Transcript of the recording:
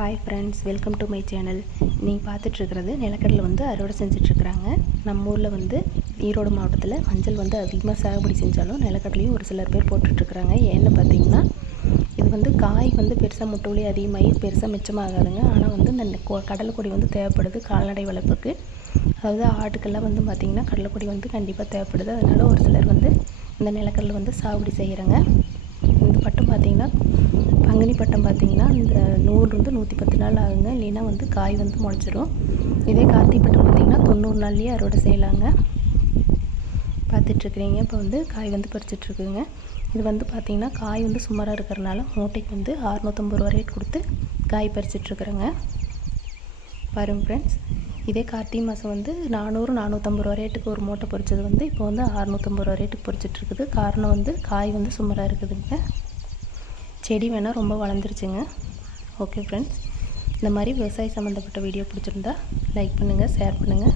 Hi friends welcome to my channel நீங்கள் பார்த்துட்ருக்கிறது நிலக்கடலை வந்து அறுவடை செஞ்சிட்ருக்குறாங்க நம்ம ஊரில் வந்து ஈரோடு மாவட்டத்தில் மஞ்சள் வந்து அதிகமாக சாகுபடி செஞ்சாலும் நிலக்கடலையும் ஒரு சிலர் பேர் போட்டுட்ருக்குறாங்க ஏன்னு பார்த்தீங்கன்னா இது வந்து காய் வந்து பெருசாக முட்டுவலி அதிகமாகி பெருசாக மிச்சமாகாதுங்க. ஆனால் வந்து இந்த கொ- கடலைக்கொடி வந்து தேவைப்படுது கால்நடை வளர்ப்புக்கு. அதாவது ஆட்டுக்கெல்லாம் வந்து பார்த்திங்கன்னா கடலைக்கொடி வந்து கண்டிப்பாக தேவைப்படுது. அதனால் ஒரு சிலர் வந்து இந்த நிலக்கடலை வந்து சாகுபடி செய்கிறாங்க பார்த்தீங்கன்னா பங்குனி பட்டம் பார்த்தீங்கன்னா இந்த நூறுலேருந்து நூற்றி பத்து நாள் ஆகுங்க. இல்லைன்னா வந்து காய் வந்து முளைச்சிரும். இதே கார்த்திகை பட்டம் பார்த்தீங்கன்னா தொண்ணூறு நாள்லேயே அறுவடை செய்யலாங்க. பார்த்துட்ருக்குறீங்க. இப்போ வந்து காய் வந்து பறிச்சிட்ருக்குங்க. இது வந்து பார்த்திங்கன்னா காய் வந்து சுமாராக இருக்கிறனால மூட்டைக்கு வந்து அறுநூற்றம்பது ரூபா ரேட் கொடுத்து காய் பறிச்சிட்ருக்குறேங்க. பாருங்க ஃப்ரெண்ட்ஸ் இதே கார்த்திகை மாதம் வந்து நானூறு நானூற்றம்பது ரூபா ரேட்டுக்கு ஒரு மூட்டை பொறிச்சது வந்து இப்போ வந்து அறநூற்றம்பது ரூபா ரேட்டுக்கு பொரிச்சிட்ருக்குது காரணம் வந்து காய் வந்து சுமாராக இருக்குதுங்க. செடி வேணால் ரொம்ப வளர்ந்துருச்சுங்க. ஓகே ஃப்ரெண்ட்ஸ் இந்த மாதிரி விவசாய சம்மந்தப்பட்ட வீடியோ பிடிச்சிருந்தா லைக் பண்ணுங்கள் ஷேர் பண்ணுங்கள்